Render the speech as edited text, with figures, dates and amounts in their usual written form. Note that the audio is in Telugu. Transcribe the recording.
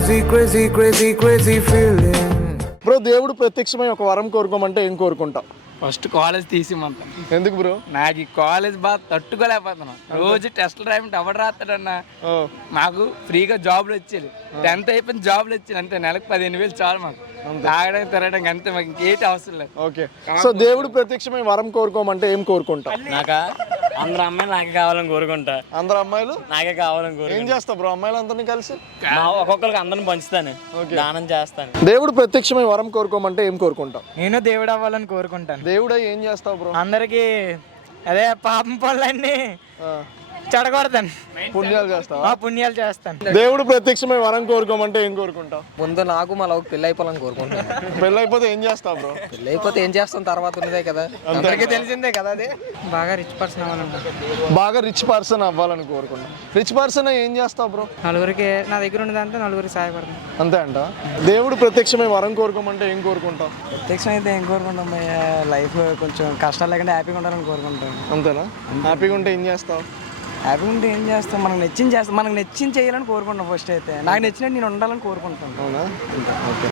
crazy, crazy, crazy, crazy feeling. Bro దేవుడు ప్రత్యక్షమై ఒక వరం కోరుకోమంటే ఏం కోరుకుంటాం? ఫస్ట్ కాలేజ్ తీసిమంటాను. ఎందుకు బ్రో? నాకు ఈ కాలేజ్ బాగా తట్టుకోలేకపోతున్నాను. రోజు టెస్ట్లు రాయమంటే ఎవడు రాస్తాడన్నా. మాకు ఫ్రీగా జాబ్లు వచ్చేది. 10th అయిపోయిన జాబ్లు వచ్చేది అంతే. నెలకు 15,000 చాలు మాకు. తాగడానికి తిరగడానికి అంతే, మాకు ఇంకేటి అవసరం లేదు. ఓకే, సో దేవుడు ప్రత్యక్షమై వరం కోరుకోమంటే ఏం కోరుకుంటాం? నాకా అందరు అమ్మాయిలు నాకే కావాలని కోరుకుంటా. అందరు అమ్మాయిలు నాకే కావాలని కోరుకుంటా. ఏం చేస్తావు బ్రో అమ్మాయిలు అందరినీ కలిసి? ఒక్కొక్కరికి అందరిని పంచుతాను, దానం చేస్తాను. దేవుడు ప్రత్యక్షమై వరం కోరుకోమంటే ఏం కోరుకుంటాం? నేను దేవుడు అవ్వాలని కోరుకుంటాను. దేవుడై ఏం చేస్తావు బ్రో? అందరికి అదే పాపం పనులన్నీ చెడగొడతాను, పుణ్యాలు చేస్తావా? పుణ్యాలు చేస్తాను. దేవుడు ప్రత్యక్షమై వరం కోరుకోమంటే ఏం కోరుకుంటాం? ముందు నాకు మా లవ్ పెళ్ళి అయిపోవాలని కోరుకుంటాను. పెళ్ళి అయిపోతే ఏం చేస్తావు బ్రో? పెళ్ళి అయిపోతే ఏం చేస్తాం తర్వాత ఉన్నదే కదా, అందరికీ తెలిసిందే కదా. అది బాగా రిచ్ పర్సన్ అవ్వాలంట. బాగా రిచ్ పర్సన్ అవ్వాలని కోరుకుంటాం. రిచ్ పర్సన్ ఏం చేస్తావు బ్రో? నలుగురికి నా దగ్గర ఉండదంతా నలుగురికి సహాయపడతాను. అంతే అంట. దేవుడు ప్రత్యక్షమై వరం కోరుకోమంటే ఏం కోరుకుంటాం? ప్రత్యక్షం అయితే ఏం కోరుకుంటాం? లైఫ్ కొంచెం కష్టాలు లేకుండా హ్యాపీగా ఉండాలని కోరుకుంటాం. అంతేనా? హ్యాపీగా ఉంటే ఏం చేస్తావు? హ్యాపీగా ఉంటే ఏం చేస్తాం? మనకు నచ్చింది చేస్తాం. మనకు నచ్చింది చేయాలని కోరుకుంటాం. ఫస్ట్ అయితే నాకు నచ్చినట్టు నేను ఉండాలని కోరుకుంటాను. అవునా? ఓకే.